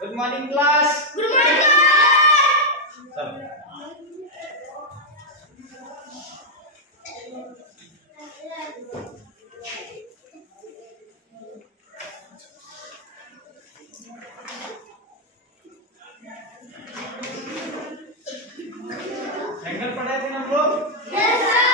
Good morning class. Good morning class. चलो angle पढ़ाए थे ना हम लोग? Yes sir.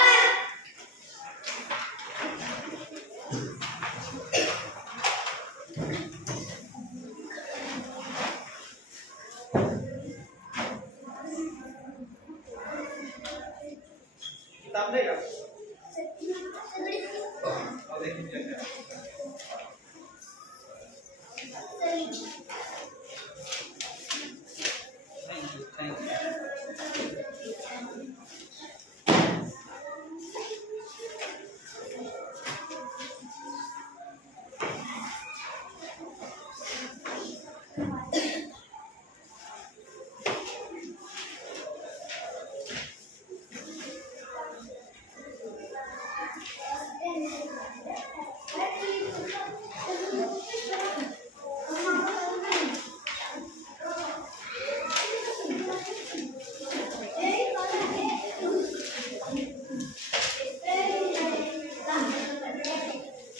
किताब लेगा और देखिए क्या थैंक यू।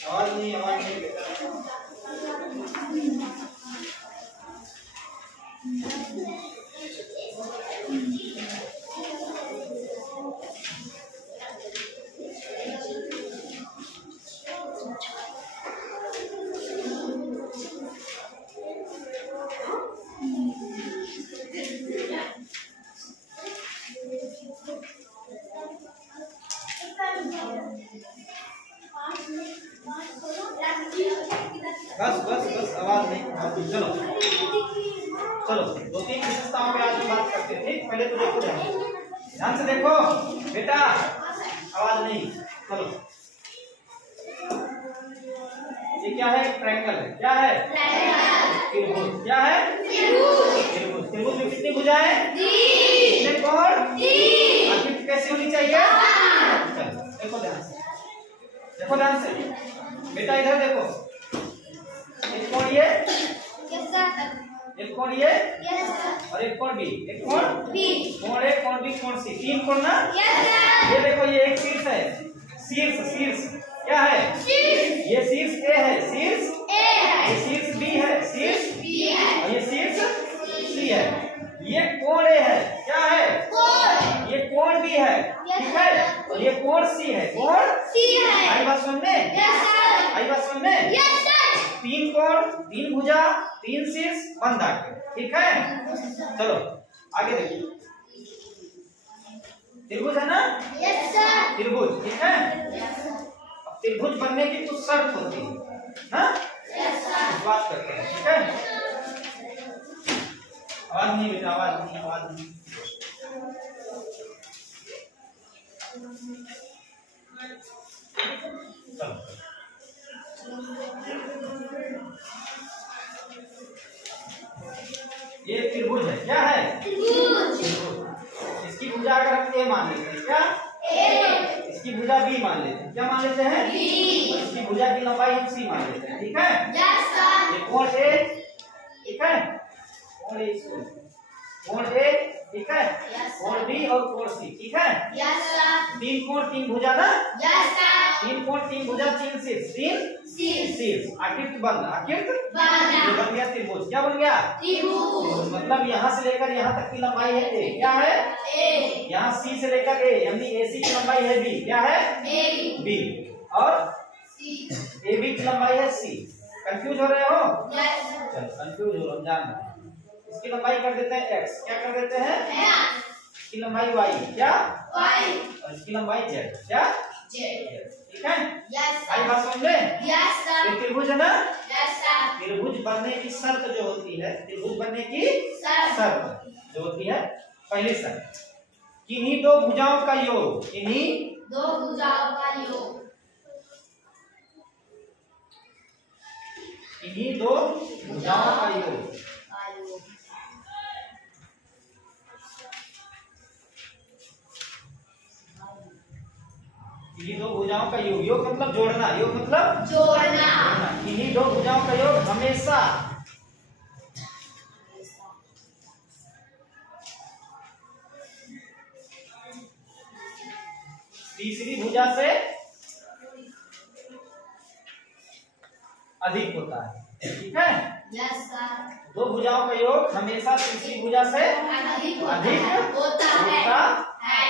आवाज नहीं बेटा। बस बस बस आवाज नहीं। चलो चलो 2-3 विशेषताओं पे आज बात करते हैं। ठीक, पहले तो देखो ध्यान से देखो बेटा, आवाज नहीं। चलो ये क्या है? ट्रायंगल है। क्या है? त्रिभुज। क्या है? त्रिभुज। त्रिभुज में कितनी भुजाएं? 3। कितने कोण? 3। आकृति कैसी होनी चाहिए? चलो देखो ध्यान से, देखो ध्यान से बेटा, इधर देखो, एक कोण ये, यस सर। एक कोण ये, यस सर। और एक कोण बी, एक कोण बी, कोण ए, कोण बी, कोण सी, 3 कोण ना? Yes sir. ये देखो ये एक शीर्ष है, शीर्ष शीर्ष क्या है? शीर्ष। ये शीर्ष ए है, शीर्ष ए है। ये शीर्ष बी है, शीर्ष बी है। और ये शीर्ष सी है। ये कोण ए है। क्या है? कोण। ये कोण बी है, ठीक है, और ये कोण सी है, कोण सी है। आई बात समझ में? Yes sir. आई बात समझ में? Yes sir. 3 कोण, 3 भुजा, 3 शीर्ष, बंद आकृति, ठीक है। चलो आगे देखिए, त्रिभुज है ना? Yes sir. त्रिभुज, ठीक है। अब त्रिभुज बनने की कुछ शर्त होती है ना, यस सर। बात करते हैं, ठीक है। आवाज नहीं बेटा, आवाज नहीं, आवाज नहीं। चलो ये त्रिभुज है। क्या है? त्रिभुज। इसकी भुजा अगर हम ए मान लेते हैं, क्या? ए। इसकी भुजा बी मान लेते हैं, क्या मान लेते हैं? बी। और इसकी भुजा की लंबाई हम सी मान लेते हैं, ठीक है। Yes sir. ये कोण ए, ठीक है, कोण ए, कोण ए, ठीक है, कोण बी और कोण सी, ठीक है। Yes sir. 3 कोण 3 भुजा ना? Yes sir. 3 कोण 3 भुजा 3 शीर्ष, 3 शीर्ष। शीर्ष, आकृति बंद, आकृति बंद। ये बन गया त्रिभुज। क्या बन गया? त्रिभुज। मतलब यहाँ से लेकर यहाँ तक की लंबाई है ए। क्या है? ए। यहाँ सी से लेकर ए, यानी एसी की लंबाई है बी। क्या है? ए। बी। और सी। ए बी की लंबाई है सी। कंफ्यूज हो रहे हो? यस। चलो कंफ्यूज हो, जान रहे हैं। इसकी लंबाई कर देते हैं एक्स। क्या कर देते हैं? एक्स। इसकी लंबाई वाई। क्या? वाई। और इसकी लंबाई जेड। क्या? जेड। ठीक है। यस आई बात समझ में? Yes sir. ये त्रिभुज है ना? Yes sir. त्रिभुज बनने की शर्त जो होती है, त्रिभुज बनने की शर्त शर्त जो होती है, पहली शर्त, किन्हीं दो भुजाओं का योग, किन्हीं दो भुजाओं का योग, किन्हीं दो भुजाओं का योग, किन्हीं दो भुजाओं का योग, योग मतलब जोड़ना, योग मतलब जोड़ना, किन्हीं दो भुजाओं का योग हमेशा तीसरी भुजा से अधिक होता है। ठीक है, यस सर। दो भुजाओं का योग हमेशा तीसरी भुजा से अधिक अधिक होता है।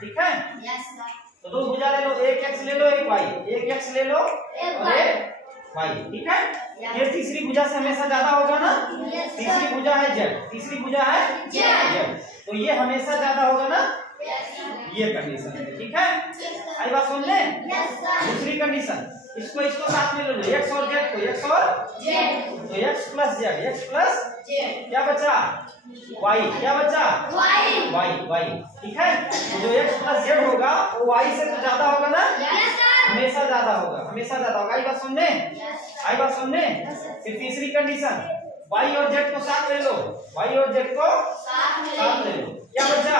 ठीक है। Yes sir. तो दो भुजा ले लो, एक एक्स ले लो, एक वाई, एक एक्स ले लो और एक वाई। ठीक है, ये तीसरी भुजा से हमेशा ज्यादा होगा ना। तीसरी भुजा है जेड, तीसरी भुजा है जेड, तो ये हमेशा ज्यादा होगा ना। ये कंडीशन है। ठीक है, आई बात सुन ले। दूसरी कंडीशन, इसको साथ में ले लो, एक्स और जेड को, एक्स और जेड, तो x plus Z, x plus Z, क्या बचा वाई, क्या बचा वाई, वाई। ठीक है, तो जो एक्स प्लस जेड होगा वो वाई से तो ज्यादा होगा ना। हमेशा ज्यादा होगा, हमेशा ज्यादा होगा। आई बात सुनने, आई बात सुनने। फिर तीसरी कंडीशन, वाई और जेड को साथ ले लो, वाई और जेड को साथ ले लो, क्या बचा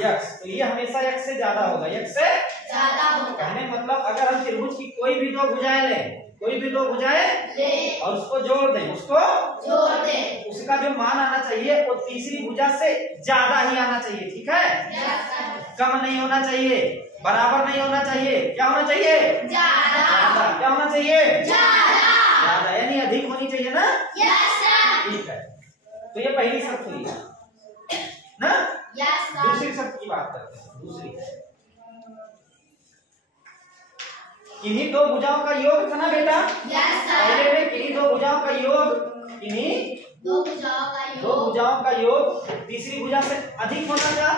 यक्स, तो ये हमेशा एक्स से ज्यादा होगा, एक्स से ज्यादा होगा। कहने मतलब अगर हम त्रिभुज की कोई भी दो भुजाएं लें, कोई भी दो भुजाएं ले और उसको जोड़ दें, उसको जोड़ दें, उसका जो मान आना चाहिए वो तीसरी भुजा से ज्यादा ही आना चाहिए। ठीक है, कम नहीं होना चाहिए, बराबर नहीं होना चाहिए, क्या होना चाहिए ज्यादा, क्या होना चाहिए ज्यादा, यानी अधिक होनी चाहिए ना। ठीक है, तो ये पहली शर्त हुई ना। दूसरी शर्त की बात करते हैं। दूसरी, किन्हीं दो भुजाओं का योग था ना बेटा। पहले में किन्हीं दो भुजाओं का योग, किन्हीं दो भुजाओं का योग तीसरी भुजा से अधिक होना था।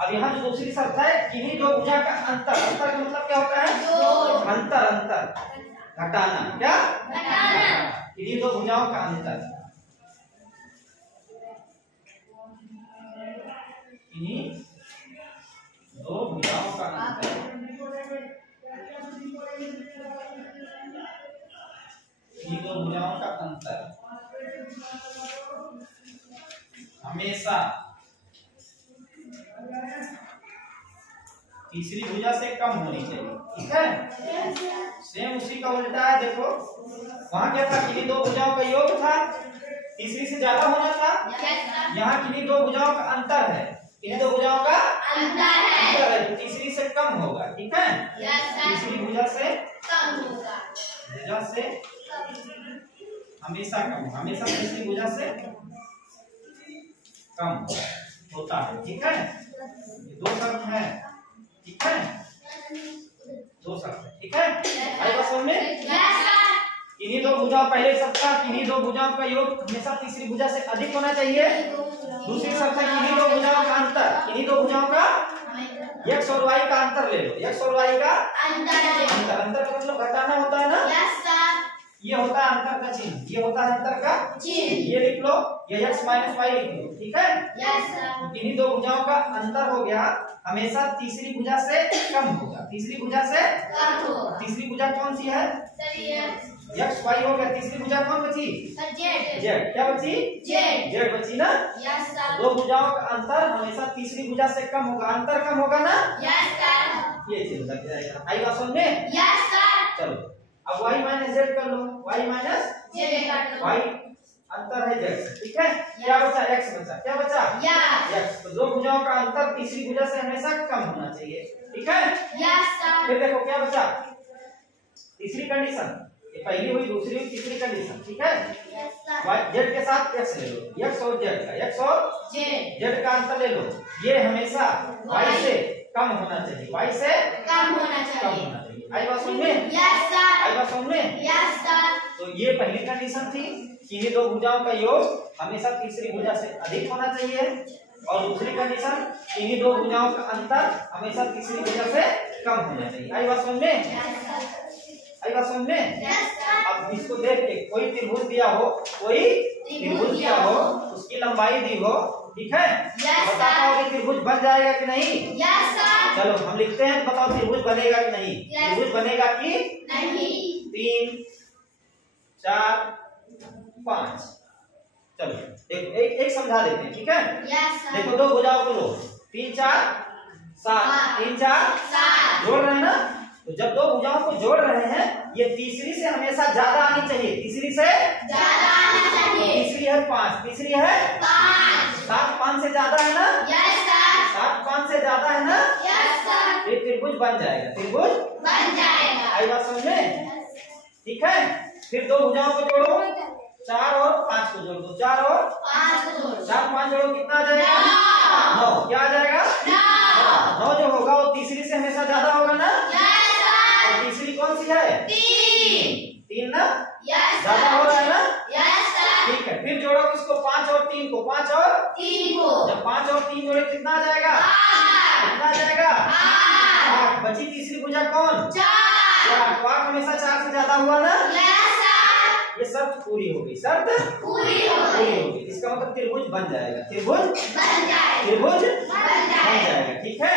अब यहाँ जो दूसरी शर्त है, किन्हीं दो भुजा का अंतर, अंतर का मतलब क्या होता है अंतर, अंतर घटाना, क्या घटाना, किन्हीं दो भुजाओं का अंतर, किन्हीं दो भुजाओं का अंतर, किन्हीं दो भुजाओं का अंतर हमेशा तीसरी भुजा से कम होनी चाहिए। ठीक है, सेम उसी का उल्टा है। देखो वहां क्या था, किन्हीं दो भुजाओं का योग था, तीसरी से ज्यादा होना था। यहाँ किन्हीं दो भुजाओं का अंतर है, किन्हीं दो भुजाओं का अंतर है, तो तीसरी से कम होगा। ठीक है, तीसरी भुजा से कम होगा, भुजा से हमेशा कम, हमेशा तीसरी भुजा से कम होता है। ठीक है, दो शर्त है। ठीक है, दो शर्त है। ठीक है, आई बात समझ में। किन्हीं दो भुजाओं, पहले शर्त था किन्हीं दो भुजाओं का योग हमेशा तीसरी भुजा से अधिक होना चाहिए। दूसरी शर्त है किन्हीं दो भुजाओं का अंतर, किन्हीं दो भुजाओं का एक्स और वाई का अंतर ले लो, एक्स और वाई का अंतर, अंतर का मतलब घटाना होता है ना। ये होता है अंतर का चिन्ह, ये होता है अंतर का चिन्ह, ये लिख लो, ये x माइनस वाई लिख लो। ठीक है, तो किन्हीं दो भुजाओं का अंतर हो गया, हमेशा तीसरी भुजा से कम होगा, तीसरी भुजा से कम होगा। तीसरी भुजा कौन सी है, x y हो गया, तीसरी भुजा कौन बची जेड, क्या बची जेड बची ना। दो भुजाओं का अंतर हमेशा तीसरी भुजा से कम होगा, अंतर कम होगा ना। ये चीज लग जाएगा। आई बात समझ में। चलो अब y माइनस जेड कर लो, y माइनस y अंतर है z। ठीक है, क्या बचा x बचा, क्या बचा x, तो दो भुजाओं का अंतर तीसरी भुजा से हमेशा कम होना चाहिए। ठीक है, फिर देखो क्या बचा, तीसरी कंडीशन, ये पहली हुई, दूसरी हुई, तीसरी कंडीशन। ठीक है, y z के साथ x ले लो, x और z का, x और z का अंतर ले लो, ये हमेशा y से कम होना चाहिए, y से कम होना चाहिए। आई बात समझ में, आई बात समझ में। तो ये पहली कंडीशन थी, किन्हीं दो भुजाओं का योग हमेशा तीसरी भुजा से अधिक होना चाहिए, और दूसरी कंडीशन किन्हीं दो भुजाओं का अंतर हमेशा तीसरी भुजा से कम होना चाहिए। आई बात समझ में, आई बात समझ में। अब इसको देख के कोई त्रिभुज दिया हो, कोई त्रिभुज दिया हो, उसकी लंबाई दी हो, ठीक है, बता पाओगे त्रिभुज बन जाएगा कि नहीं। चलो हम लिखते हैं, बताओ त्रिभुज बनेगा कि नहीं। त्रिभुज बनेगा कि नहीं। 3 4 5, चलो एक समझा देते हैं। ठीक है, देखो दो भुजाओं को लो, 3 4 7, 3 4 7 जोड़ रहे हैं ना, तो जब दो भुजाओं को जोड़ रहे हैं, ये तीसरी से हमेशा ज्यादा आनी चाहिए, तीसरी से ज्यादा आनी चाहिए। तीसरी है 5, तीसरी है 5, 7 5 से ज्यादा है ना। 7 5 बन जाएगा, त्रिभुज बन जाएगा। आई बात समझ में? ठीक है, फिर दो भुजाओं को जोड़ो, 4 और 5 को जोड़ दो, 4 और 5 4 5 जोड़ो, कितना आ जाएगा? 9। क्या आ जाएगा? 9 जो होगा वो तीसरी से हमेशा ज्यादा होगा ना, और तीसरी कौन सी है? 3 ना, ज्यादा हो रहा है ना? ठीक है, फिर जोड़ो किसको? 5 और 3 को, 5 और 3 को। जब 5 और 3 जोड़े कितना आ जाएगा? कितना आ जाएगा? 8। बची तीसरी भुजा कौन? 4। तो 8 हमेशा 4 से ज्यादा हुआ ना, ये शर्त पूरी हो गई, शर्त पूरी हो गई। इसका मतलब त्रिभुज बन जाएगा, त्रिभुज बन जाएगा। ठीक है,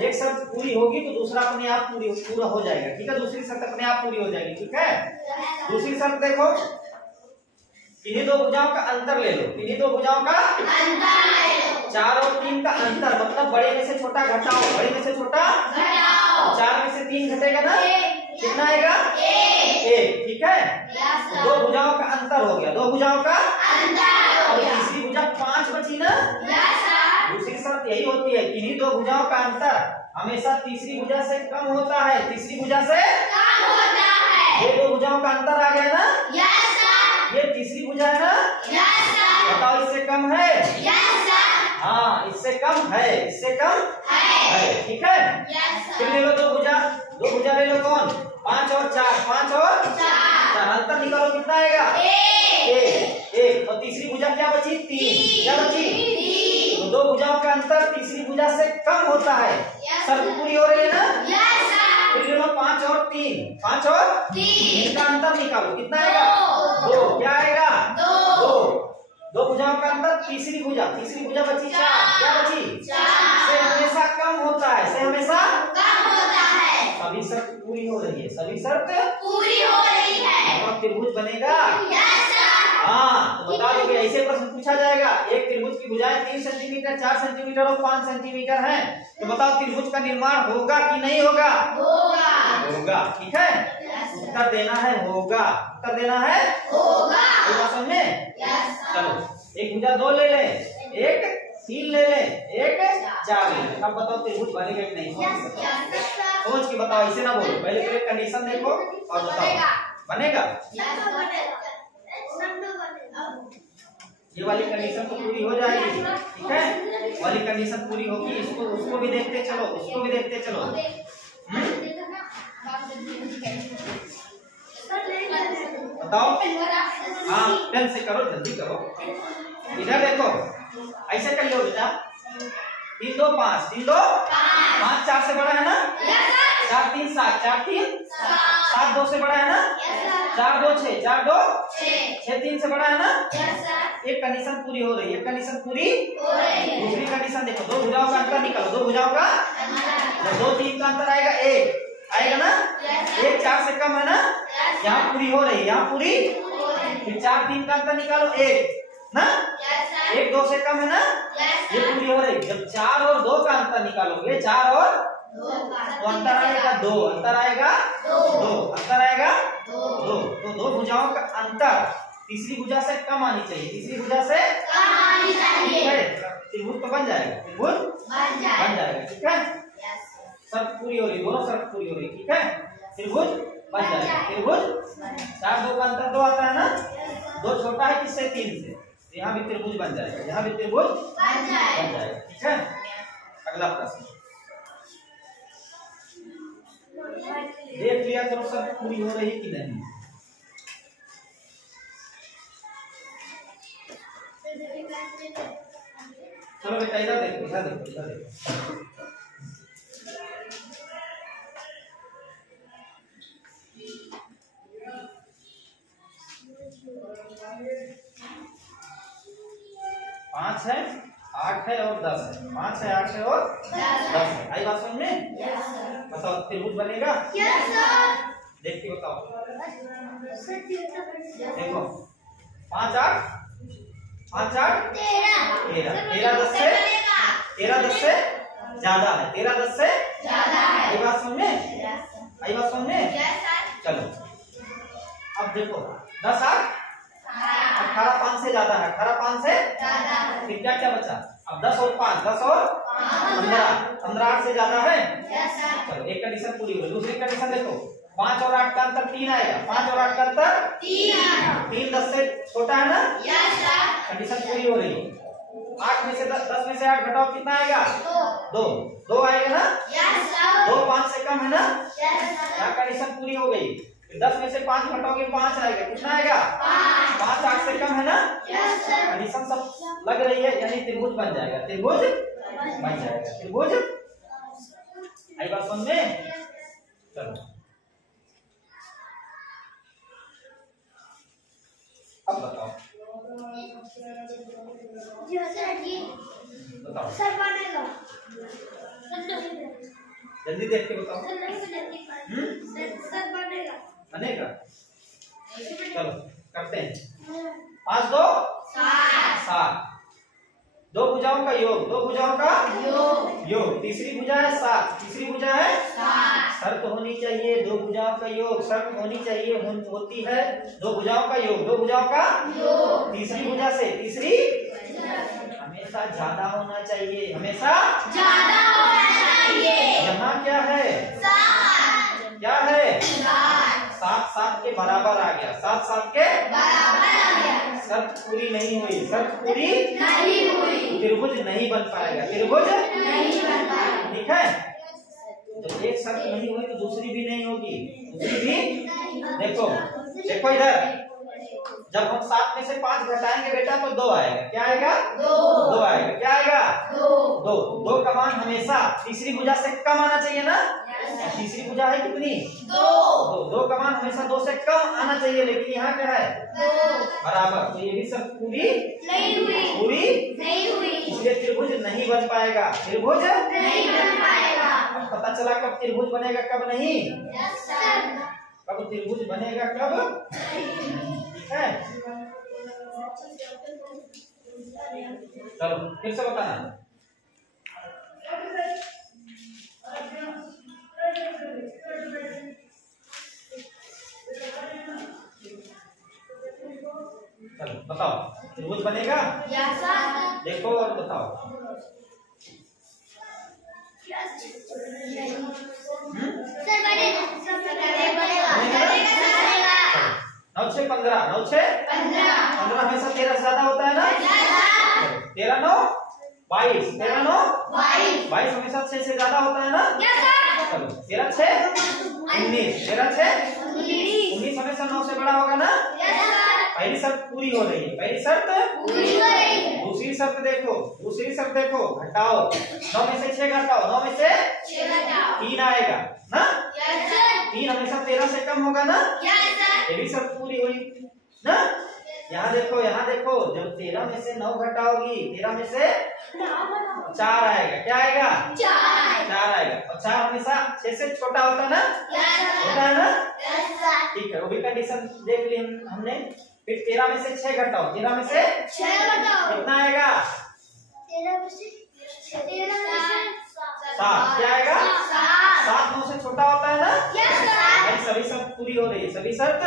एक शर्त पूरी होगी तो दूसरा अपने आप पूरा हो जाएगा। ठीक है, दूसरी शर्त अपने आप पूरी हो जाएगी। ठीक है, दूसरी शर्त देखो, इन्हीं दो भुजाओं का अंतर ले लो, इन्हीं दो भुजाओं का 4 और 3 का अंतर, मतलब बड़े में से छोटा घटाओ, बड़े में से छोटा 4 में से 3 घटेगा ना, कितना आएगा? 1। ठीक है, दो भुजाओं का अंतर हो गया, दो भुजाओं का और तीसरी भुजा 5 बची ना। दूसरी शर्त यही होती है, इन्हीं दो भुजाओं का अंतर हमेशा तीसरी भुजा से कम होता है, तीसरी भुजा से ये दो भुजाओं का अंतर आ गया ना, ये तीसरी भुजा है ना, बताओ इससे कम है? हाँ, इससे कम है, इससे कम है। ठीक है, फिर ले लो दो भुजा ले लो, कौन? 5 और 4, 5 और 4, अंतर निकालो, कितना आएगा? 1। और तीसरी भुजा क्या बची? 3। क्या बची? तो दो भुजाओं का अंतर तीसरी भुजा से कम होता है, शर्त पूरी हो रही है ना। फिर ले लो 5 और 3, 5 और 3 इनका अंतर निकालो, कितना आएगा? 2। क्या आएगा? 2। दो भुजाओं का अंतर तीसरी भुजा बची 4। क्या बची? 4। से हमेशा कम होता है, से हमेशा सभी शर्त पूरी हो रही है, सभी शर्त पूरी हो रही है। अब त्रिभुज बनेगा। हाँ, तो बता दो कि ऐसे प्रश्न पूछा जाएगा, एक त्रिभुज की भुजाएं 3 सेंटीमीटर, 4 सेंटीमीटर और 5 सेंटीमीटर हैं, तो बताओ त्रिभुज का निर्माण होगा कि नहीं होगा? होगा। ठीक है, उत्तर देना है होगा, उत्तर देना है होगा। समझ में? चलो, एक भुजा 2 ले ले, एक 3 ले ले, एक 4 ले ले। अब बताओ त्रिभुज बनेगा कि नहीं? सोच के बताओ, ऐसे ना बोलो, पहले तो एक कंडीशन देखो और बताओ बनेगा। ये वाली कंडीशन तो पूरी हो जाएगी। ठीक है, वाली कंडीशन पूरी होगी, इसको उसको भी देखते चलो, उसको भी देखते चलो। बताओ, हाँ पेन से करो, जल्दी करो। इधर देखो, ऐसे कर लो बेटा, 3 2 5, 3 2 5, 4 से बड़ा है ना, 4 3 7, 4 3 7, 2 से बड़ा है ना, 4 2 6, 4 2 6 3 से बड़ा है ना। एक कंडीशन पूरी हो रही है, कंडीशन पूरी हो रही है। दूसरी कंडीशन देखो, दो भुजाओं का अंतर निकालो, दो भुजाओं का जब 2 3 का अंतर आएगा 1 आएगा ना, 1 4 से कम है ना, यहाँ पूरी हो रही है, यहाँ पूरी। फिर 4 3 का अंतर निकालो 1 ना, 1 2 से कम है ना, ये पूरी हो रही। जब 4 और 2 का अंतर निकालोगे, 4 और तो अंतर आएगा 2, अंतर आएगा 2, अंतर आएगा 2। तो दो भुजाओं का अंतर तीसरी भुजा से कम आनी चाहिए, तीसरी भुजा से कम आनी चाहिए। त्रिभुज तो बन जाएगा, त्रिभुज बन जाएगा। ठीक है, शर्त पूरी हो रही, दोनों शर्त पूरी हो रही। ठीक है, त्रिभुज बन जाएगा, त्रिभुज। 4 2 का अंतर 2 आता है ना, 2 छोटा है किससे? 3 से, तो यहाँ भी त्रिभुज बन जाएगा, यहाँ भी त्रिभुज बन जाएगा। ठीक है, अगला प्रश्न देख लिया करो, शर्त पूरी हो रही कि नहीं। चलो बेटा इधर देखो, इधर देखो, इधर देखो। पांच है, 8 है और 10 है, 5 है, 8 है और 10 है। आई बात समझ में? बताओ त्रिभुज बनेगा? देख के बताओ। देखो 5 8 5 8 13 10 से ज्यादा है, 13 10 से ज्यादा है। आई बात समझ में? आई बात समझ में? चलो अब देखो 10 8 18 5 से ज्यादा है, 18 5 से ज्यादा है। फिर क्या क्या बचा? अब 10 और 5, 10 और 15 15 8 से ज्यादा है। Yes, sir. चलो एक कंडीशन पूरी हो गई। दूसरी कंडीशन देखो 5 और 8 का अंतर 3 आएगा। 5 और 8 का अंतर 3 10 से छोटा है ना। Yes, sir. कंडीशन पूरी हो रही है। 8 में से 10 में से 8 घटाओ कितना आएगा? 2 आएगा ना। Yes, sir. 2 5 से कम है ना। Yes, sir. यहाँ कंडीशन पूरी हो गई। 10 में से 5 घटाओगे 5 आएगा। कितना आएगा? 5 8 से कम है ना। Yes, sir. कंडीशन सब लग रही है, यानी त्रिभुज बन जाएगा। त्रिभुज बन जाएगा। त्रिभुज आई बात समझ में? चलो अब बताओ बताओ सर बनेगा। जल्दी देख के बताओ। सर बनेगा। बनेगा। चलो करते हैं। 5 2 7 2 भुजाओं का योग। 2 भुजाओं का योग। तीसरी भुजा है 7। तीसरी भुजा है 7। शर्त होनी चाहिए 2 भुजाओं का योग। शर्त होनी चाहिए होती है 2 भुजाओं का योग। 2 भुजाओं का योग। तीसरी भुजा से तीसरी हमेशा ज्यादा होना चाहिए। हमेशा ज्यादा होना चाहिए। यहाँ क्या है? क्या है? 7 7 के बराबर आ गया। 7 7 के बराबर आ गया। शर्त पूरी नहीं हुई। शर्त पूरी नहीं हुई। त्रिभुज नहीं बन पाएगा। त्रिभुज नहीं बन पाएगा। ठीक है। जब एक शर्त नहीं हुई तो दूसरी भी नहीं होगी। दूसरी भी देखो देखो इधर। जब हम 7 में से 5 घटाएंगे बेटा तो 2 आएगा। क्या आएगा? 2 आएगा। क्या आएगा? 2 का मान हमेशा तीसरी भुजा से कम आना चाहिए ना। तीसरी भुजा है कितनी? 2 का मान हमेशा 2 से कम आना चाहिए। लेकिन यहाँ क्या है? बराबर। तो ये भी शर्त पूरी नहीं हुई। इसलिए त्रिभुज नहीं बन पाएगा। त्रिभुज नहीं बन पाएगा। अब पता चला कब त्रिभुज बनेगा कब नहीं। Yes, sir. कब त्रिभुज बनेगा कब। ठीक है। चलो फिर से बताना। चलो बताओ त्रिभुज बनेगा। Yes, sir. देखो और बताओ। सर बनेगा। बनेगा। 9 6 15 9 6 15 हमेशा 13 से ज्यादा होता है ना। 13 9 22 13 9 22 हमेशा 6 से ज्यादा होता है ना। चलो 13 6 19 13 6 19 हमेशा 9 से बड़ा होगा ना। पहली शर्त पूरी हो रही है। पहली शर्त दूसरी शर्त देखो। दूसरी शर्त देखो घटाओ। 9 में से 6 घटाओ। 9 में से 3 आएगा ना। 3 हमेशा 13 से कम होगा ना। ये भी शर्त पूरी हुई ना। यहाँ देखो जब 13 में से 9 घटाओगी 13 में से 4 आएगा। क्या आएगा? 4 आएगा। और 4 हमेशा 6 से छोटा होता है ना। होता है ना। ठीक है वो भी कंडीशन देख ली हमने। फिर 13 में से 6 घटाओ। 13 में से कितना आएगा? 7। क्या आएगा? 7 9 से छोटा होता है ना। सभी शर्त पूरी हो रही है। सभी शर्त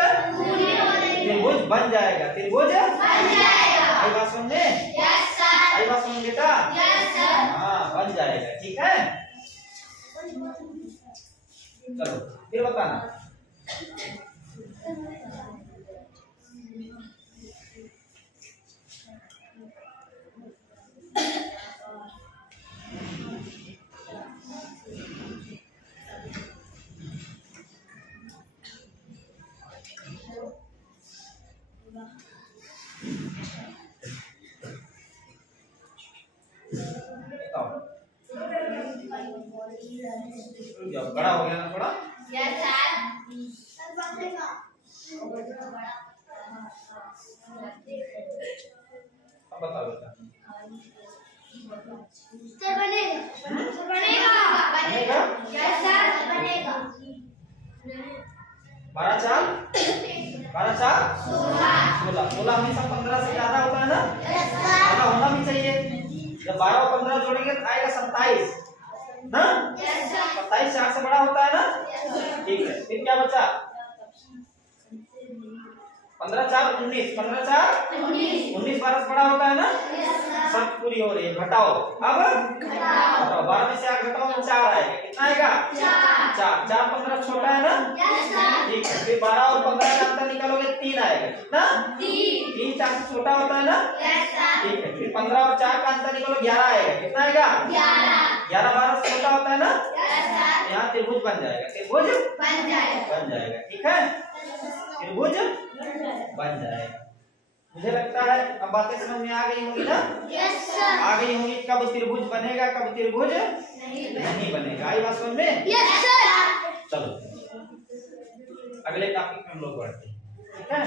त्रिभुज बन जाएगा। त्रिभुज आई बात समझे? आई बात समझ बेटा? हाँ बन जाएगा। ठीक है। चलो फिर बताना। बड़ा हो गया ना थोड़ा। अब बताओ बेटा। बनेगा। 12 4 16 हमेशा 15 से ज्यादा होता है ना। ज्यादा होना भी चाहिए। जब 12 और 15 जोड़ेंगे तो आएगा 27 ना। 27 4 से बड़ा होता है ना। ठीक है फिर क्या बचा? 15 4 19 15 4 19 12 से बड़ा होता है ना। सब पूरी हो रही है। घटाओ। अब बताओ 12 में से 8 घटाओ तो 4 आएगा। कितना आएगा? 4। 4 15 छोटा है ना? ठीक है। फिर 12 और 15 का अंतर निकालोगे 3 आएगा। कितना? 3 4 से छोटा होता है ना? ठीक है। फिर 15 और 4 का अंतर निकालो 11 आएगा। कितना आएगा? 11 12 से छोटा होता है ना? यहाँ त्रिभुज बन जाएगा। त्रिभुज बन जाएगा। ठीक है, त्रिभुज बन जाएगा। मुझे लगता है अब बातें समझ में आ गई होंगी ना? आ गई होंगी। कब त्रिभुज बनेगा, कब त्रिभुज नहीं बनेगा। आई बात समझ में? चलो अगले टॉपिक में हम लोग बढ़ते हैं। ठीक है,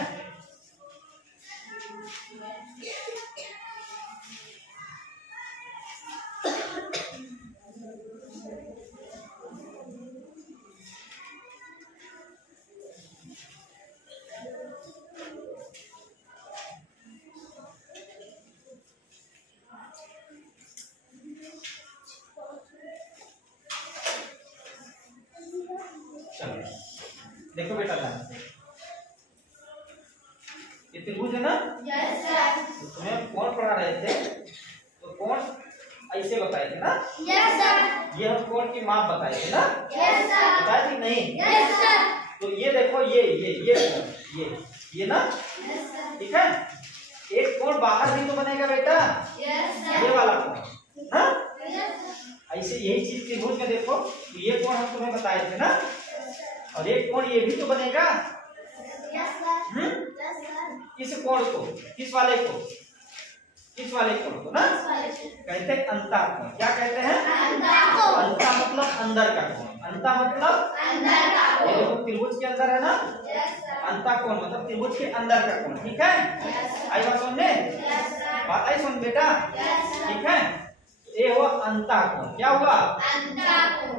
देखो बेटा ध्यान से, ये त्रिभुज है ना? तो तुम्हें कौन पढ़ा रहे थे तो कौन ऐसे बताए थे ना? ये हम कौन की माप बताए थे ना? बताए थे नहीं? तो ये देखो ये ना, ठीक है। एक कोण बाहर भी तो बनेगा बेटा, ये वाला कोण ना। ऐसे यही चीज त्रिभुज में देखो, ये कोण हम तुम्हें बताए थे ना, और एक कोण ये भी तो बनेगा। इस कोण को, किस वाले को ना कहते हैं अंतःकोण। क्या कहते हैं? अंता मतलब अंदर का कोण, अंता मतलब ये देखो त्रिभुज के अंदर है ना, अंतःकोण मतलब त्रिभुज के अंदर का कोण। ठीक है, आई बात समझ में? बात आई समझ बेटा? ठीक है, ये हुआ अंतःकोण। क्या हुआ?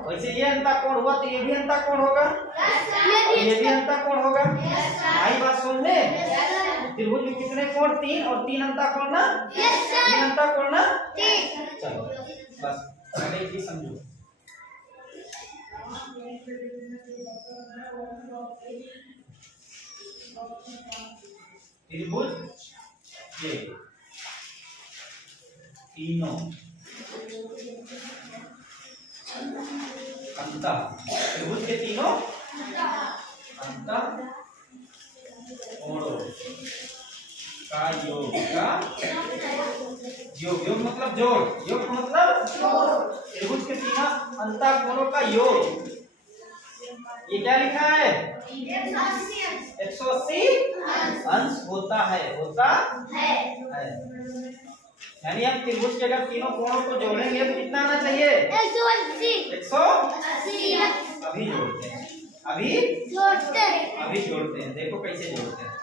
वैसे ये अंतःकोण हुआ तो ये भी अंतःकोण होगा, ये भी अंतःकोण होगा। आई बात समझ में? त्रिभुज में कितने कोण? 3 और 3 अंतःकोण ना? 3 अंतःकोण ना? चलो बस अगले चीज समझो। त्रिभुज के तीनों त्रिभुज के तीनों अंतःकोणों का योग योग मतलब जोड़, योग मतलब त्रिभुज के तीनों अंतःकोणों का योग। ये क्या लिखा है? 180 अंश होता है, यानी हम त्रिभुज के अगर तीनों कोणों को जोड़ेंगे तो कितना आना चाहिए? 180। अभी जोड़ते हैं, अभी जोड़ते हैं। देखो कैसे जोड़ते हैं।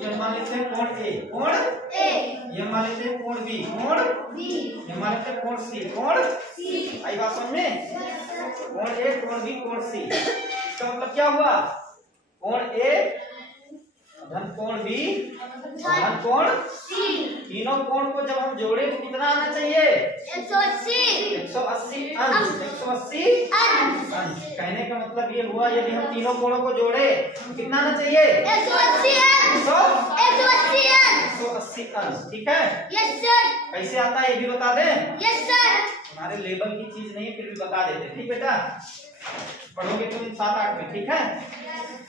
ये मान लेते हैं कोण ए, ये मान लेते हैं कोण बी, ये मान लेते हैं कोण सी, आई बात समझ में? कोण ए, कोण बी, कोण सी। इसका मतलब क्या हुआ? कोण ए धन कोण बी धन कोण सी, तीनों कोण को जब हम जोड़े तो कितना आना चाहिए? 180 अंश। कहने का मतलब ये हुआ यदि हम तीनों कोणों को जोड़े तो कितना आना चाहिए? 180 अंश। ठीक है, कैसे आता है ये भी बता दें? तुम्हारे लेवल की चीज नहीं है फिर भी बता देते। ठीक बेटा, पढ़ोगे तुम 7-8 में। ठीक है,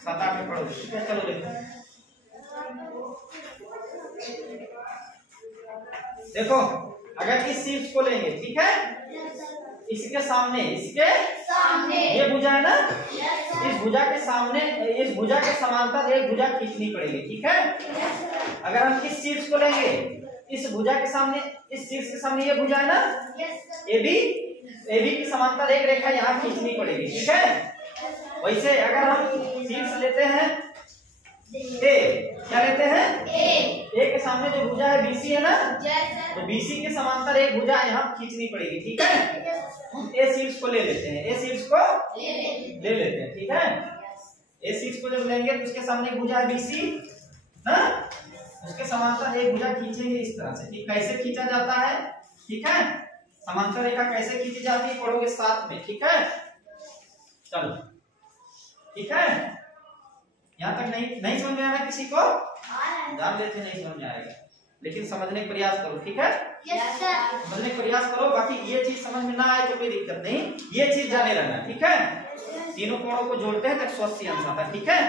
7-8 में पढ़ोगे। ठीक है, चलो देखो अगर इस शीर्ष को लेंगे, ठीक है, इसके सामने ये भुजा है ना, इस भुजा के सामने, इस भुजा के समांतर एक भुजा खींचनी पड़ेगी। ठीक है, अगर हम इस शीर्ष को लेंगे, इस भुजा के सामने, इस शीर्ष के सामने ये भुजा है ना, AB की समांतर एक रेखा यहाँ खींचनी पड़ेगी। ठीक है, वैसे अगर हम शीर्ष लेते हैं ए, क्या लेते हैं? ए के सामने जो भुजा है BC है ना, तो BC के समांतर एक भुजा यहाँ खींचनी पड़ेगी। ठीक है, हम ए शीर्ष को ले लेते हैं, ले लेते हैं। ठीक है, ए शीर्ष को जब लेंगे तो उसके सामने एक भुजा है BC ना, उसके समांतर एक भुजा खींचेंगे इस तरह से। ठीक, कैसे खींचा जाता है? ठीक है, समांतर रेखा कैसे खींची जाती है पढ़ोगे साथ में। ठीक है, चलो ठीक है, यहाँ तक नहीं समझ में आ रहा किसी को? जान लेते नहीं समझ में आएगा, लेकिन समझने का प्रयास करो, ठीक है? समझने का प्रयास करो। बाकी ये चीज समझ में ना आए तो कोई दिक्कत नहीं, ये चीज जाने रहना, ठीक है? तीनों कोणों को जोड़ते हैं तो 180 अंश आता है, ठीक है?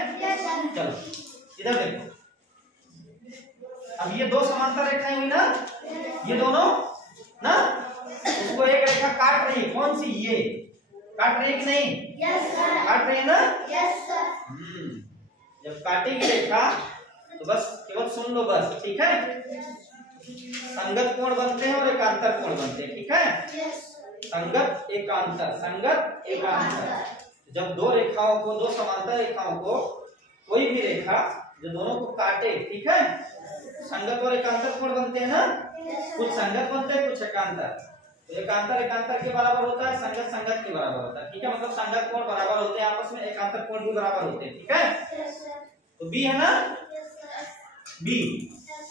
चलो इधर देखो, अब ये दो समांतर रेखाएं हुई ना, ये दोनों ना, उसको एक रेखा काट रही है, कौन सी? ये काट रही है कि नहीं? काट रही है ना? जब काटेगी रेखा तो बस केवल सुन लो बस, ठीक है? संगत कोण बनते हैं और एकांतर कोण बनते हैं, ठीक है? संगत एकांतर, संगत एकांतर। जब दो रेखाओं को, दो समांतर रेखाओं को, कोई भी रेखा जो दोनों को काटे, ठीक है, संगत और एकांतर कोण बनते हैं ना। कुछ संगत बनते हैं, कुछ एकांतर। तो एकांतर एकांतर के बराबर होता है, संगत संगत के बराबर होता है, ठीक है? मतलब संगत कोण बराबर होते हैं आपस में, एकांतर कोण भी बराबर होते हैं, ठीक है? तो बी है ना, बी,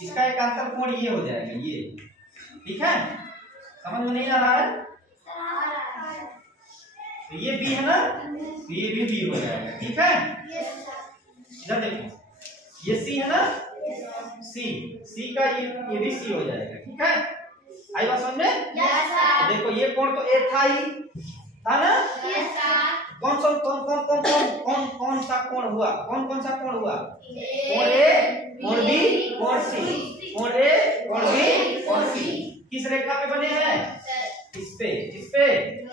इसका एकांतर कोण ये हो जाएगा, ये, ठीक है? समझ में नहीं आ रहा है? तो ये बी है ना, तो ये भी बी हो जाएगा, ठीक है? इधर देखो, ये सी है ना, सी, सी का ये भी सी हो जाएगा, ठीक है? आई बात समझ में? देखो ये कोण तो ए था ही, था ना? कौन सा कौन सा कोण हुआ? कौन सा कोण हुआ? कोण ए, कोण बी, कोण सी। कोण ए, कोण बी, कोण सी किस रेखा पे बने हैं? इस पे, इस पे,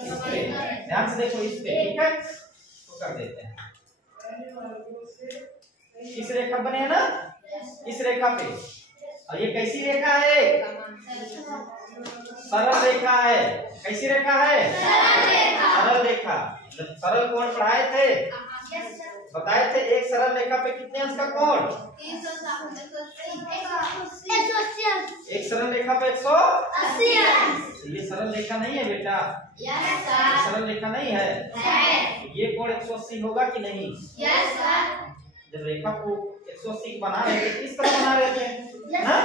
इस पे। ध्यान से देखो, इस पे, ठीक है? तो कर देते हैं, इस रेखा बने हैं ना, इस रेखा पे। और ये कैसी रेखा है? सरल रेखा है। कैसी रेखा है? सरल रेखा। जब सरल कोण पढ़ाए थे, बताए थे एक सरल रेखा पे कितने अंश का कोण? एक सरल रेखा पे 180 अंश। ये सरल रेखा नहीं है बेटा, सरल रेखा नहीं है। ये कोण 180 होगा कि नहीं? जब रेखा को 180 बना रहे थे, किस तरह बना रहे थे ना?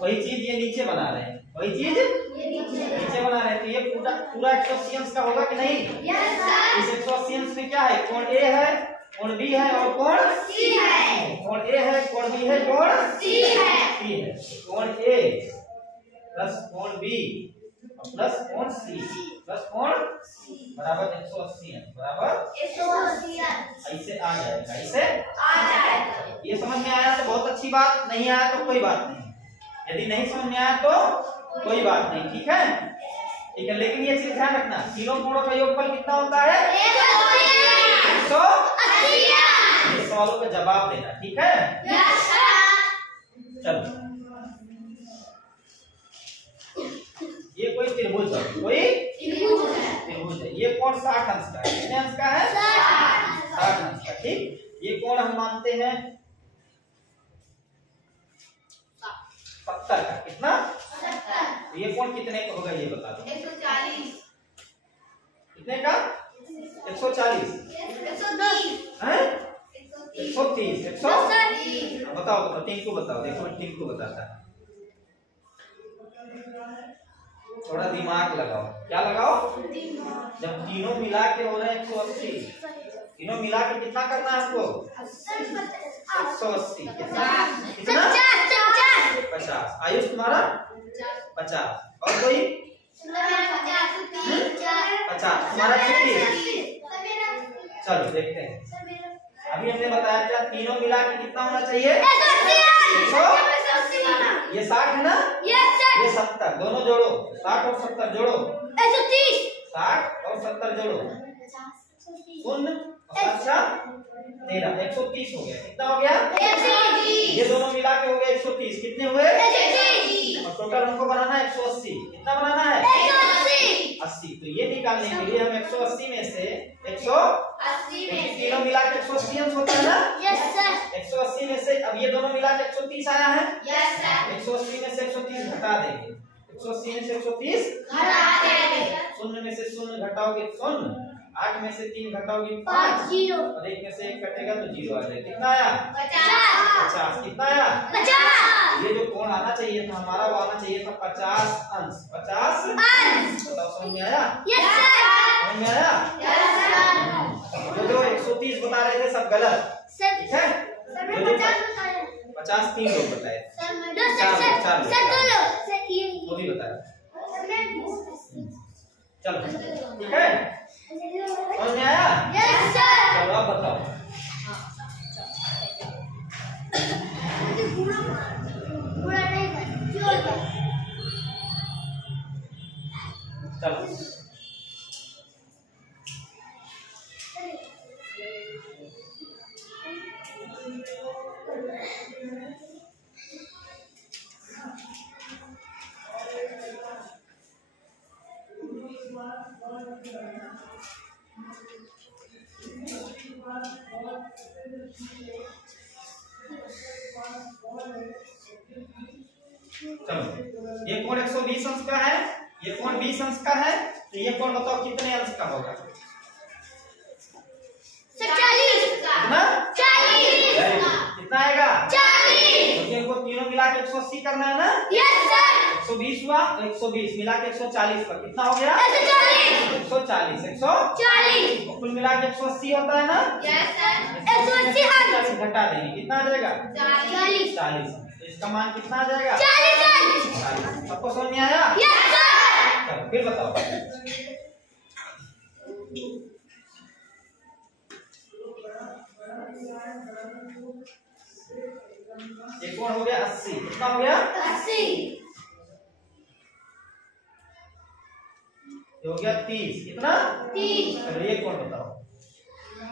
वही चीज ये नीचे बना रहे हैं, वही चीज नीचे बना रहे थे। ये पूरा 180 अंश का होगा कि नहीं? इस 180 अंश में क्या है? कोण ए है, कोण बी है और कोण सी है। कोण ए है, कोण बी है, कोण सी है। कोण ए प्लस कोण बी प्लस कोण सी प्लस कोण बराबर 180 अंश, बराबर 180 अंश। ऐसे आ जाएगा, ऐसे आ जाएगा। ये समझ में आया तो बहुत अच्छी बात, नहीं आया तो कोई बात नहीं। यदि नहीं समझ में आया तो कोई बात नहीं, ठीक है? ठीक है, लेकिन ये चीज ध्यान रखना, तीनों कोणों का योगफल कितना होता है? 180। सवालों का जवाब देना, ठीक है? चलो, ये कोई त्रिभुज है, कोई त्रिभुज है। ये कोण 60 अंश का है। कितने अंश का है? 60 अंश का, ठीक। ये कोण हम मानते हैं 70 का। कितना? 70। ये कोण कितने का होगा ये बता दो। 140। कितने का? 140। 130 हैं? 130। 130। बताओ, टिंकू बताओ, देखो टिंकू बताता है। थोड़ा दिमाग लगाओ। क्या लगाओ? जब तीनों मिला के हो रहे हैं 180, तीनों मिला के कितना करना है हमको? 180। कितना? 50। आयुष तुम्हारा 50। और कोई? 50। तुम्हारा 30। चलो देखते हैं। अभी हमने बताया था तीनों मिला के कितना होना चाहिए? 180। ये 60 है ना, ये 70। दोनों जोड़ो, 60 और 70 जोड़ो, 60 और 70 जोड़ो, 0 13, 130 हो गया। कितना हो गया? 130। ये दोनों मिला के हो गया 130। कितने हुए? 130। और टोटल हमको बनाना है 180। कितना बनाना है? 180। तो ये निकालने के लिए हम 180 में से 180 तीनों मिला के 180 अंश होता है ना? 180 में से अब ये दोनों मिला के 130 आया है। 180 में से 130 घटा देंगे। 180 में से 130 घटा देंगे। 0 में से 0 घटाओगे 0, 8 में से 3 घटाओगे 5, और 1 में से 1 कटेगा तो 0 आ जाएगा। कितना आया? 50। कितना आया? 50। ये जो कोण आना चाहिए था हमारा, वो आना चाहिए था 50 अंश। 50 अंश। बताओ समझ में आया? समझ में आया? जो 130 बता रहे थे सब गलत, ठीक है। सर मैं 50 बताया। 50 3 लोग बताए, सर मैं चार दो लोग सर ये वो भी बताया। चलो ठीक है, समझ में आया? Yes sir. चलो आप बताओ। पूरा नहीं क्यों? चलो चलो ये कोण 120 अंश का है, ये कोण 20 अंश का है, तो ये कोण बताओ कितने अंश का होगा? 40 कितना? 40 कितना आएगा? 40। तो इनको तीनों मिला के 180 करना है ना? Yes sir. 120 हुआ तो 120 मिला के 140 पर कितना हो गया? 140 140 तो कुल मिला के 180 होता है ना? Yes sir. 180 घटा देंगे, कितना आ जाएगा? 40 40। तो इसका मान कितना आ जाएगा? 40। सबको समझ में आया? Yes sir. चलो फिर बताओ। एक कोण हो गया 80, कितना हो गया? 80 ये हो गया 30, कितना? 30 चलो ये कोण बताओ।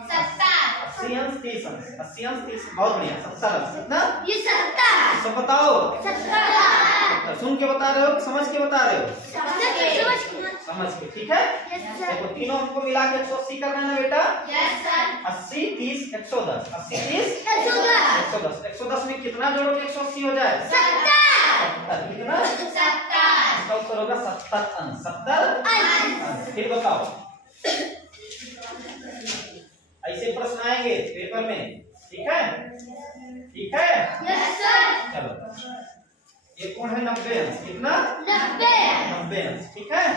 70 80 अंश 30 अंश, 80 अंश 30, बहुत बढ़िया। 70 अंश कितना? ये 70 सब बताओ। 70 सुन के बता रहे हो कि समझ के बता रहे हो? समझ समझ के, ठीक है। यस देखो तीनों को मिला के 180 करना है ना बेटा? Yes sir. 80 30 110, 80 30 110 110, 110 में कितना जोड़ोगे 180 हो जाए? 70 कितना? 70 इसका उत्तर होगा 70 अंश। 70 अंश। फिर बताओ, ऐसे प्रश्न आएंगे पेपर में, ठीक है? ठीक है, यस सर। चलो ये कोण है 90 अंश, कितना? 90 अंश, ठीक है।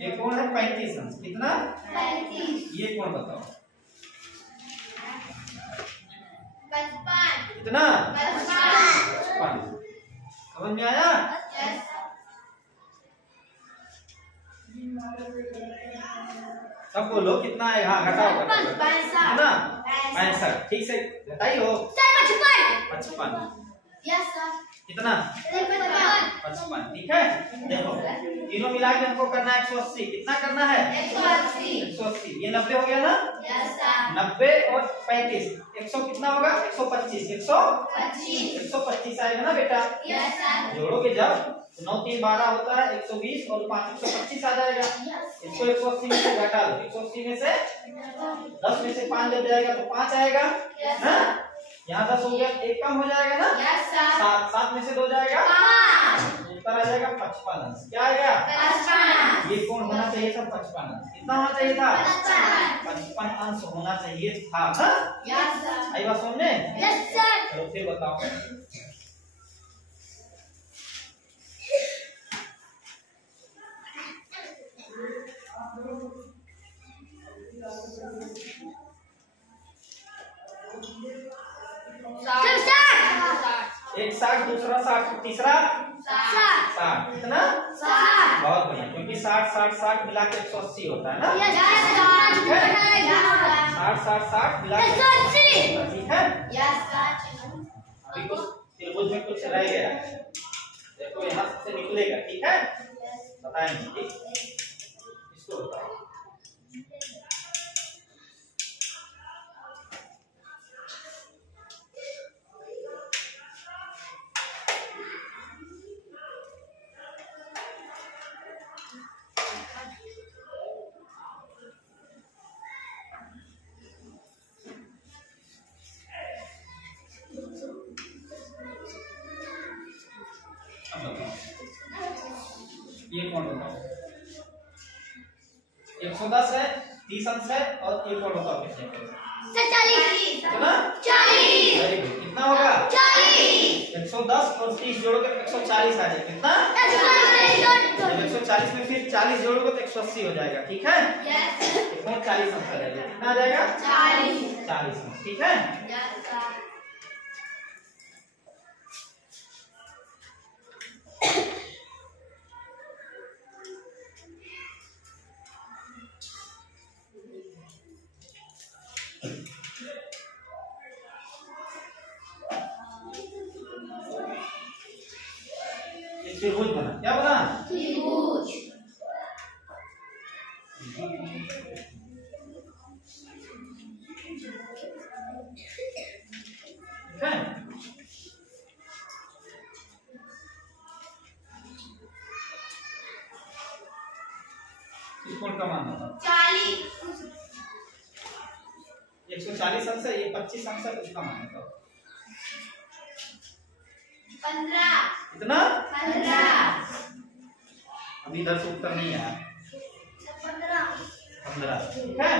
ये कोण है 35 अंश, कितना? 35 ये कोण बताओ 55 कितना? 55। समझ में आया? यस सब बोलो कितना है? हाँ घटाओ, कितना? 65। ठीक से घटाइयो। 55 यस सर। कितना? 55, ठीक है। देखो तीनों मिला के हमको करना है 180, कितना करना है? 180। ये 90 हो गया ना? Yes sir. 90 और 35 100 कितना होगा? 125 125 आएगा ना बेटा? Yes sir. जोड़ोगे जब तो 9 3 12 होता है, 120 और 5 125 आ जाएगा। इसको 180 में से घटा दो, 180 में से 10 में से 5 जब जाएगा तो 5 आएगा, है? यहाँ 10 हो गया, एक कम हो जाएगा ना? Yes sir. 7 में से 2 जाएगा, 5 उत्तर आ जाएगा 55 अंश। क्या आएगा? 55 ये कोण होना चाहिए था 55 अंश। कितना होना चाहिए था? 55 55 अंश होना चाहिए था। हाँ? Yes sir. आई बात समझने? Yes sir. चलो फिर बताओ। एक 60 दूसरा 60 तीसरा 60, कितना? बहुत बढ़िया, क्योंकि 60 60 60 मिला के 180 होता है ना? 60 60 60 मिला के, ठीक है। अभी कुछ त्रिभुज में कुछ रह गया, देखो यहाँ से निकलेगा, ठीक है? बताएंगे, ठीक? इसको बताओ। ये कौन बताओ? 110 है, 30 अंश है, और ये कौन बताओ कितने? 40 कितना? 40 वेरी गुड। कितना होगा 40। 110 और 30 जोड़ोगे तो 140 आ जाएगा। कितना? 140 में फिर 40 जोड़ोगे तो 180 हो जाएगा। ठीक है, इसमें 40 अंक आ जाएगा। कितना आ जाएगा? 40 अंक। ठीक है, त्रिभुज बना। क्या बना? त्रिभुज। ठीक है, इस कोण का मान होगा 40। 140 अंश है, ये 25 अंश है, उसका मान होगा 15। कितना? 15। अभी इधर से उत्तर नहीं आया। 15। ठीक है,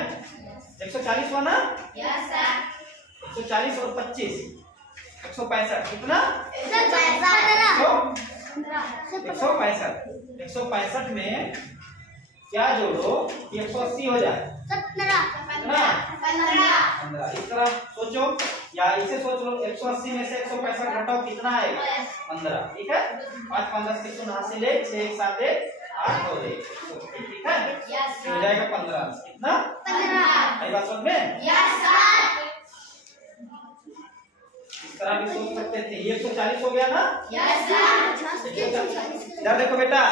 140 हुआ ना? Yes sir. 140 और 25 165। कितना? 165 में क्या जोड़ो 180 हो जाए। 15। इस तरह सोचो या इसे सोच लो। 180 में से 165 घटाओ, कितना आएगा? 15। ठीक है, 5 15 से 0 हासिल है, 6 1 7 1 8 और 1। ठीक है, हो जाएगा 15। कितना? 15। आई बात समझ में? Yes sir. इस तरह भी सोच सकते थे। ये 140 हो गया ना? Yes sir. इधर देखो बेटा,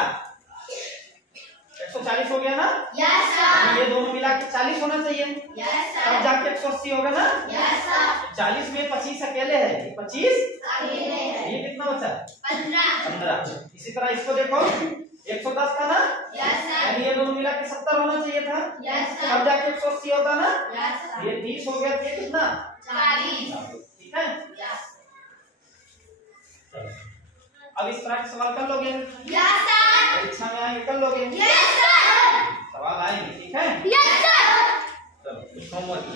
140 हो गया ना? Yes sir. ये दोनों मिला के 40 होना चाहिए, यस तब सर। जाके 180 होगा ना? Yes sir. 40 में 25 अकेले है, 25 अकेले है। ये कितना बचा? 15। इसी तरह इसको देखो, 110 था ना? Yes sir. यानी ये दोनों मिला के 70 होना चाहिए था, यस तब सर। जाके 180 होता ना? Yes sir. ये 30 हो गया, ये कितना? 40। ठीक है, यस। अब इस तरह के सवाल कर लोगे, यस सर। परीक्षा में आएंगे कर लोगे, यस सर। सवाल आएंगे। ठीक है, यस सर। चलो कुछ होमवर्क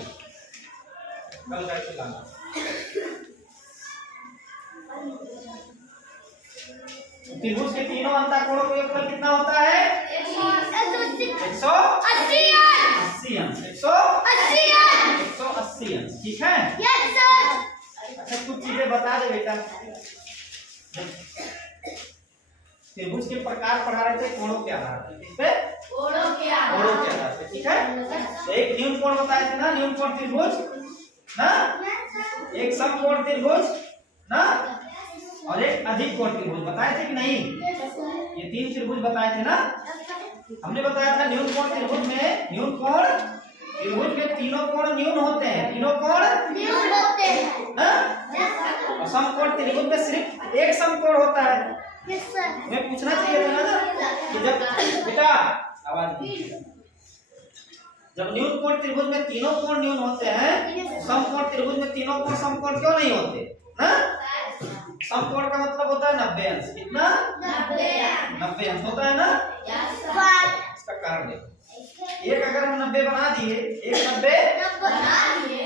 कल कैसे लाना। त्रिभुज के तीनों अंतःकोणों का योगफल कितना होता है? 180 अंश। 180 अंश। ठीक है, यस सर। अच्छा कुछ चीजें बता दे बेटा। त्रिभुज के प्रकार पढ़ा रहे थे कोणों के आधार पर। किस पे? कोणों के कोणों के आधार पे। ठीक है, तो एक न्यून कोण बताए थे ना, न्यून कोण त्रिभुज ना, एक समकोण त्रिभुज ना, और एक अधिक कोण त्रिभुज बताए थे कि नहीं? ये 3 त्रिभुज बताए थे ना। हमने बताया था न्यून कोण त्रिभुज में, न्यून कोण त्रिभुज में तीनों कोण न्यून होते हैं, तीनों कोण न्यून होते हैं ना, और समकोण त्रिभुज में सिर्फ एक समकोण होता है। Yes sir. मैं पूछना चाहिए था ना कि जब बेटा आवाज नहीं, जब न्यून कोण त्रिभुज में तीनों कोण न्यून होते हैं, समकोण त्रिभुज में तीनों कोण समकोण क्यों नहीं होते ना? समकोण का मतलब होता है 90 अंश। कितना? 90 अंश होता है ना। Yes sir. इसका कारण देखो, एक अगर हम 90 बना दिए, एक 90 बना दिए,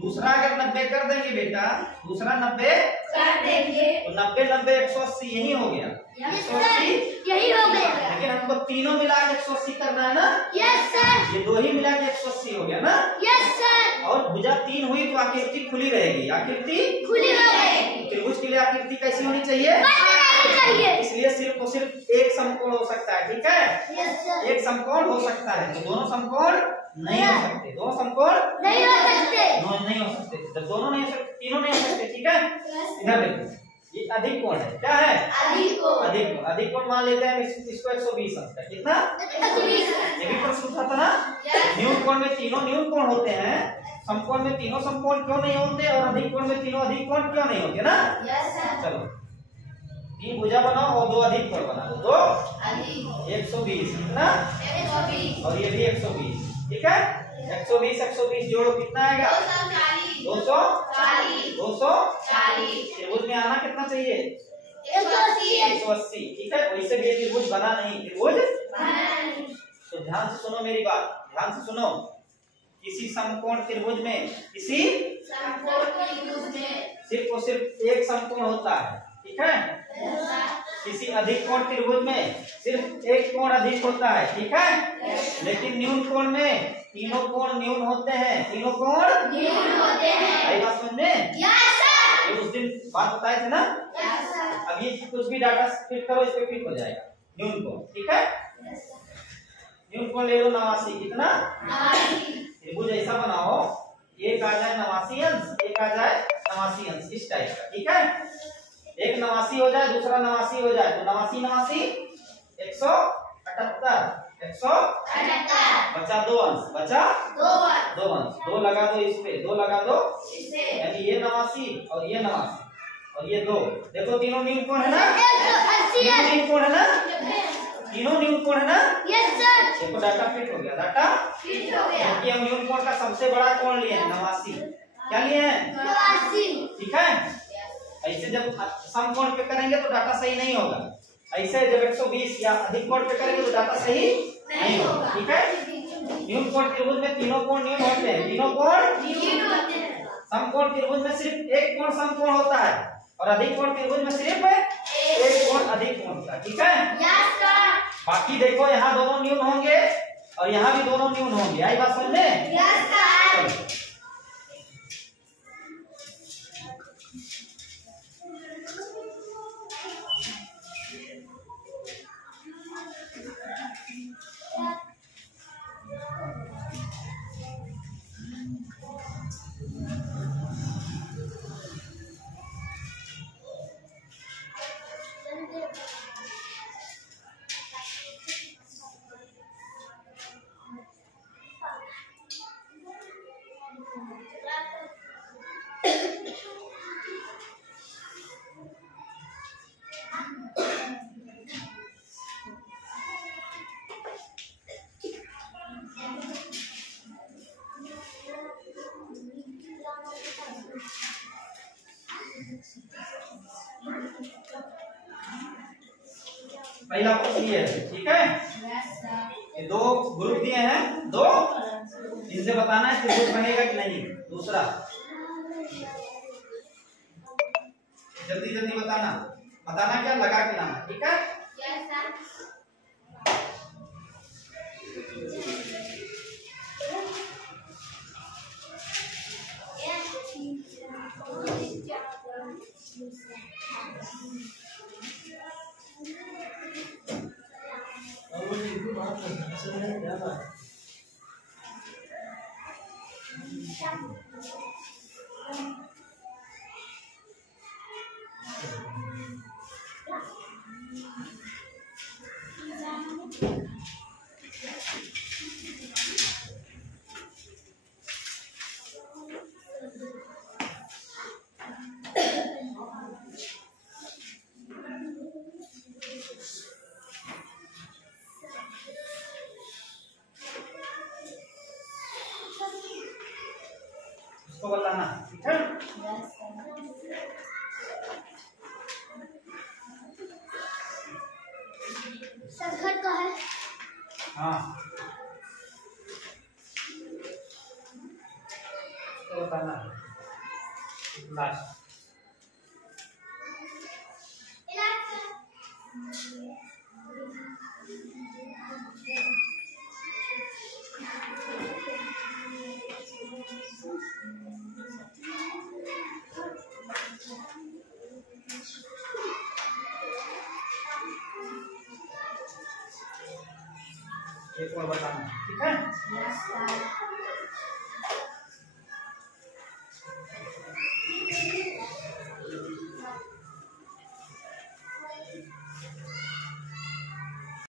दूसरा अगर 90 कर देंगे बेटा, दूसरा 90 कर देंगे, तो 90 90 180 यही हो गया। यस 180 यही हो गया। लेकिन हमको तीनों मिला के 180 करना है ना। Yes sir. ये दो ही मिला के 180 हो गया ना। Yes sir. और भुजा 3 हुई तो आकृति खुली रहेगी। आकृति खुली हो गई। त्रिभुज के लिए आकृति कैसी होनी चाहिए? चाहिए। इसलिए सिर्फ और सिर्फ एक समकोण हो सकता है। ठीक है, यस सर। एक समकोण हो सकता है, तो दोनों समकोण नहीं हो सकते। दोनों समकोण नहीं हो सकते। नहीं हो सकते। जब दोनों नहीं हो सकते, तीनों नहीं हो सकते। ठीक है, इधर देखो, ये अधिक कोण है। क्या है? अधिक कोण। अधिक कोण। अधिक कोण मान लेते हैं इसको 120 अंश का। कितना? ये भी प्रश्न था ना। न्यून कोण में तीनों न्यून कोण होते हैं, समकोण में तीनों समकोण क्यों नहीं होते, और अधिक कोण में तीनों अधिक कोण क्यों नहीं होते ना। Yes sir. चलो 3 भुजा बनाओ और 2 अधिक कोण बना दो। 2 अधिक 120 कितना, 120 और ये भी 120। ठीक है, 120 120 जोड़ो, कितना आएगा? 240 240। त्रिभुज में आना कितना चाहिए? 180। ठीक है, वैसे भी ये त्रिभुज बना नहीं। त्रिभुज तो ध्यान से सुनो मेरी बात, ध्यान से सुनो। किसी समकोण त्रिभुज में, किसी सिर्फ और सिर्फ एक समकोण होता है, ठीक है। किसी अधिक कोण त्रिभुज में सिर्फ एक कोण अधिक होता है, ठीक है। लेकिन न्यून कोण में तीनों कोण न्यून होते हैं, तीनों कोण न्यून होते हैं। आई बात समझे? ये उस दिन बात बताए थे ना। अब ये कुछ भी डाटा फिट करो, इस पे फिट हो जाएगा न्यून कोण, ठीक है। न्यून कोण ले लो 89। कितना? त्रिभुज ऐसा बनाओ, एक आ जाए 89 अंश, एक आ जाए 89 अंश, इस टाइप का, ठीक है। एक 89 हो जाए, दूसरा 89 हो जाए, तो 89 89 178 178 बचा 2 अंश, बचा 2 अंश। 2 लगा दो इस पे, 2 लगा दो, यानी ये 89 और ये 89 और ये 2। देखो तीनों न्यून कोण है ना, तीनों न्यून कोण है ना, तीनों न्यून कोण है ना। देखो डाटा फिट हो गया, डाटा फिट हो गया। क्योंकि हम न्यून कोण का सबसे बड़ा कोण लिए हैं 89। क्या लिए हैं? ठीक है। ऐसे जब समकोण पे करेंगे तो डाटा सही नहीं होगा। ऐसे जब 120 या अधिक कोण पे करेंगे तो डाटा सही नहीं होगा, ठीक है। न्यून कोण त्रिभुज में तीनों कोण न्यून होते हैं, तीनों कोण न्यून होते हैं। समकोण त्रिभुज में सिर्फ एक कोण समकोण होता है और अधिक कोण त्रिभुज में सिर्फ एक कोण अधिक कोण होता है, ठीक है। बाकी देखो यहाँ दोनों न्यून होंगे और यहाँ भी दोनों न्यून होंगे। आई बात समझे? पहला प्रश्न ये है, ठीक है। ये 2 ग्रुप दिए हैं, 2, इनसे बताना है त्रिभुज बनेगा कि नहीं। दूसरा जल्दी जल्दी बताना, बताना क्या लगा के लाना, ठीक है। उसको बताना, ठीक है। सदघट का है। हाँ तो बताना लास्ट। एक और बताना, ठीक है।